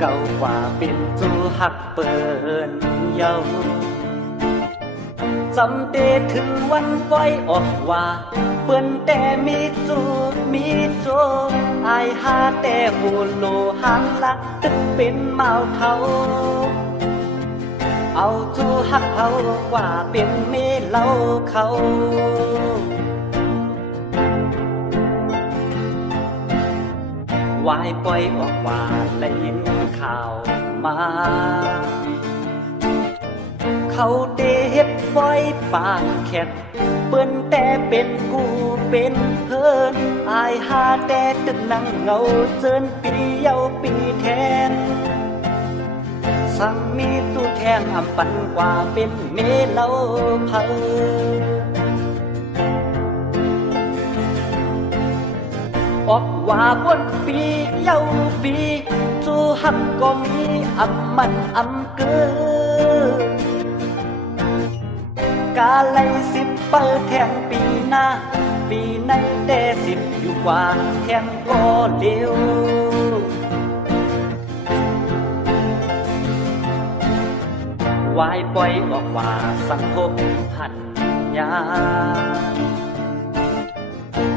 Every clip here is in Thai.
เก่ากว่าเป็นจูหักเปินเยาจำเตถึงวันไว้ออกว่าเปิ้นแต่มีจูมีโจอายหาแต่หูโลหางลักตึกเป็นเมาเทาเอาจูหักเขากว่าเป็นเมเล่าเขาวายปล่อยออกว่าได้ยินข่าวมาเขาเดเฮ็ดไว้ปากแคบเปิ้นแต่เป็นกูเป็นเพิ่นอายหาแต่ตึกนั่งเงาเจินปีเยาปีแทนสั่งมีตู้แทงอำปันกว่าเป็นเมเล่าเพิ่นออกว่าบนปีเยาปีจูหักก็มีอำมันอำเกือกาไลสิบเปิดแทงปีหน้าปีในแต่สิบอยู่กว่าแทงก็เดียววายปล่อยออกว่าสังคมหันยา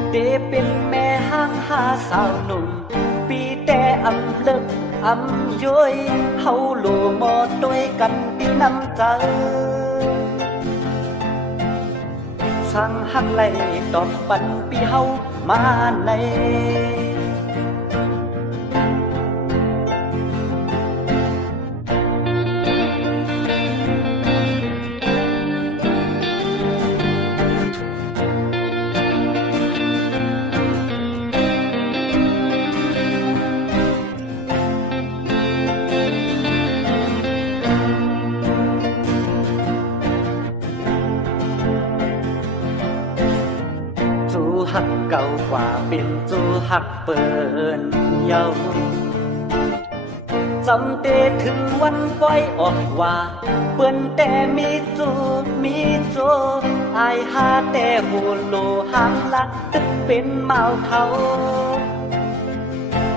เตเป็นแม่ห้างหาสาวหนุ่มปีแต่อำเลิกอำย้อยเฮาโลมอด้วยกันที่น้ำใจสั่งหักไหลตอบปันปีเฮามาในจูหักเก่ากว่าเป็นจูหักเปินเยาจำเตถึงวันไว้ออกว่าเปิ้นแต่มีจูมีโจอายหาแต่หูโลหางลักตึกเป็นเมาเทา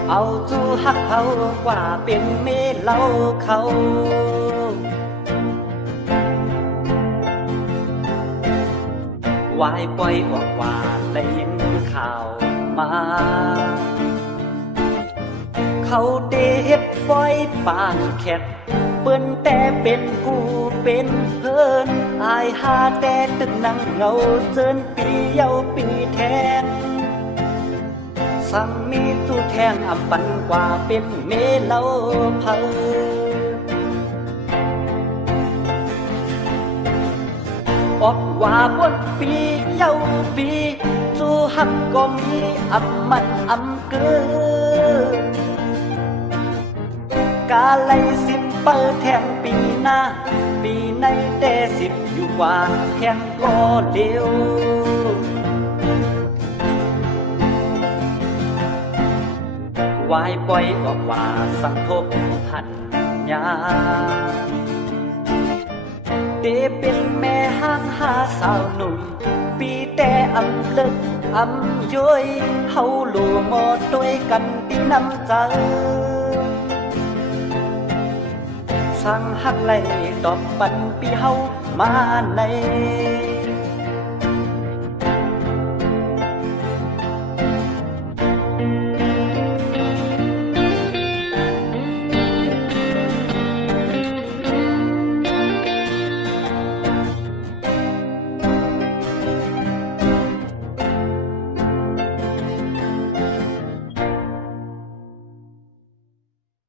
เอาจูหักเขากว่าเป็นเมเล่าเขาวายปล่อยออกว่าได้ยินข่าวมาเขาเดเฮ็ดปล่อยปานแคบเปิ้นแต่เป็นกูเป็นเพิ่นอายหาแต่ตึกนั่งเงาเจินปีเยาปีแทนสั่งมีตู้แทงอำปันกว่าเป็นเมเล่าเพิ่นออกว่าบนปีเยาปีจูหักก็มีอำมันอำเกือกาไลสิบเปิดแทงปีหน้าปีในแต่สิบอยู่กว่าแทงก็เดียววายปล่อยออกว่าสังคมหันยาเตเป็นแม่ห้างหาสาวหนุ่มปีแต่อำเลิกอำย้อยเฮาโลมอด้วยกันที่น้ำใจสั่งหักไหลตอบปันปีเฮามาใน